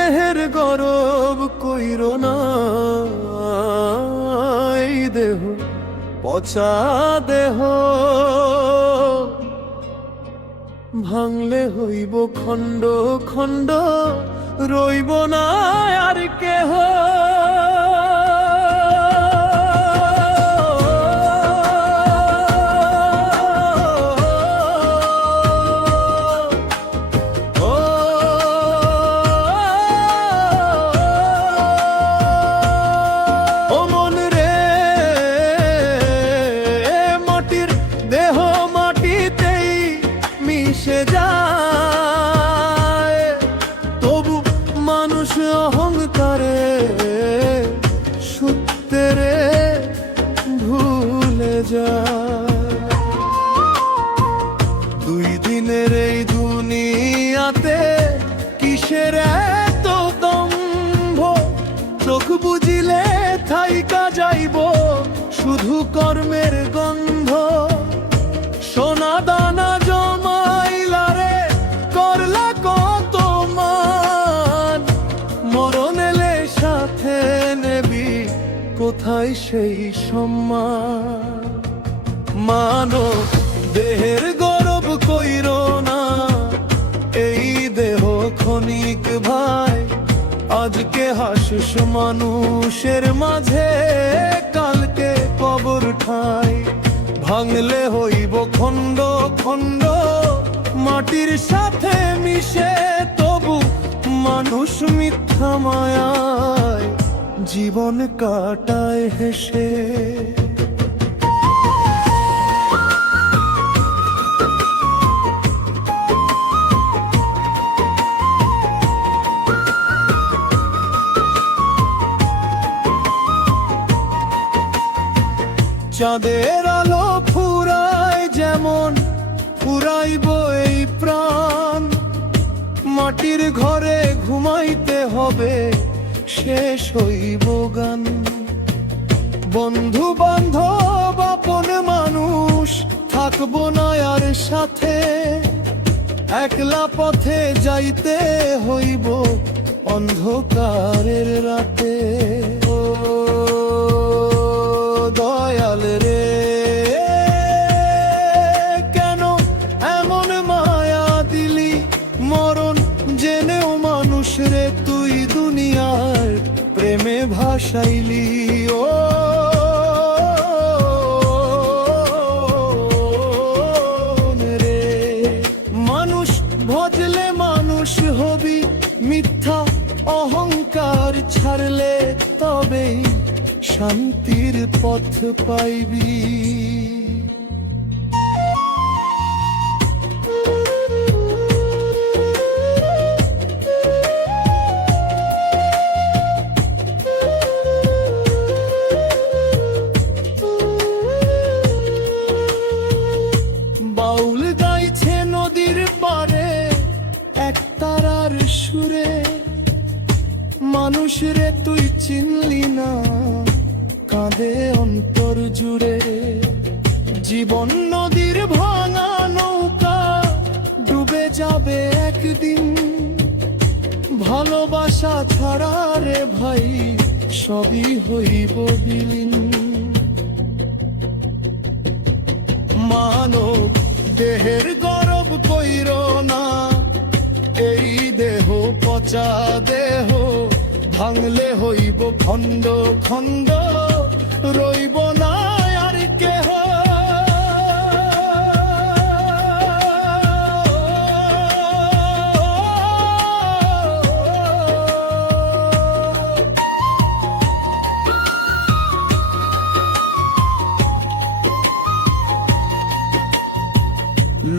দেহের গরব কইরো না, এই দেহ পচা দেহ, ভাঙলে হইব খণ্ড খণ্ড, রইব না আর কেহ। অহংকারে সত্যেরে ভুলে যায়। দুই দিনের এই দুনিয়াতে কিসের এত দম্ভ, চোখ বুঝিলে থাইকা যাইব শুধু কর্মের গন্ধ। সোনা দানা জমাইলারে করলা কত মান, মরণ এলে সাথে নেবি কোথায় সেই সম্মান। মানব দেহের গরব কইরো না, এই দেহ ক্ষণিক ভাই। আজকে হাসিস মানুষের মাঝে, কালকে কবর ঠাই। ভাঙলে হইব খণ্ড খণ্ড, মাটির সাথে মিশে, তবু মানুষ মিথ্যা মায়ায় জীবন কাটায় হেসে। চাঁদের আলো ফুরায় যেমন ফুরাইব এই প্রাণ, মাটির ঘরে ঘুমাইতে হবে শেষ হইব গান। বন্ধু বান্ধব আপন মানুষ থাকবো না আর সাথে, একলা পথে যাইতে হইব অন্ধকারের রাতে। ও দয়াল রে, কেন এমন মায়া দিলি, মরণ জেনেও মানুষ রে তুই দুনিয়ার প্রেমে ভাসাইলি। ও রে, মানুষ ভজলে মানুষ হবি, মিথ্যা অহংকার ছাড়লে তবেই শান্তির পথ পাইবি। বাউল গাইছে নদীর পারে এক তারার সুরে, মানুষ রে তুই চিনলি না, কাঁদে অন্তর জুড়ে। জীবন নদীর ভাঙা নৌকা, ডুবে যাবে একদিন। ভালোবাসা ছাড়া রে ভাই সবই হইব বিলীন। মানব দেহের গরব কইরো না, এই দেহ পচা দেহ, ভাঙলে হইব খণ্ড খণ্ড, রইব না আর কেহ।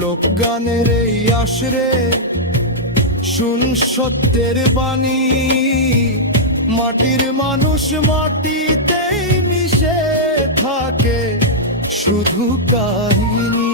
লোকগানের এই আশরে শুন সত্যের বাণী, মাটির মানুষ মাটিতেই মিশে থাকে শুধু কাহিনী।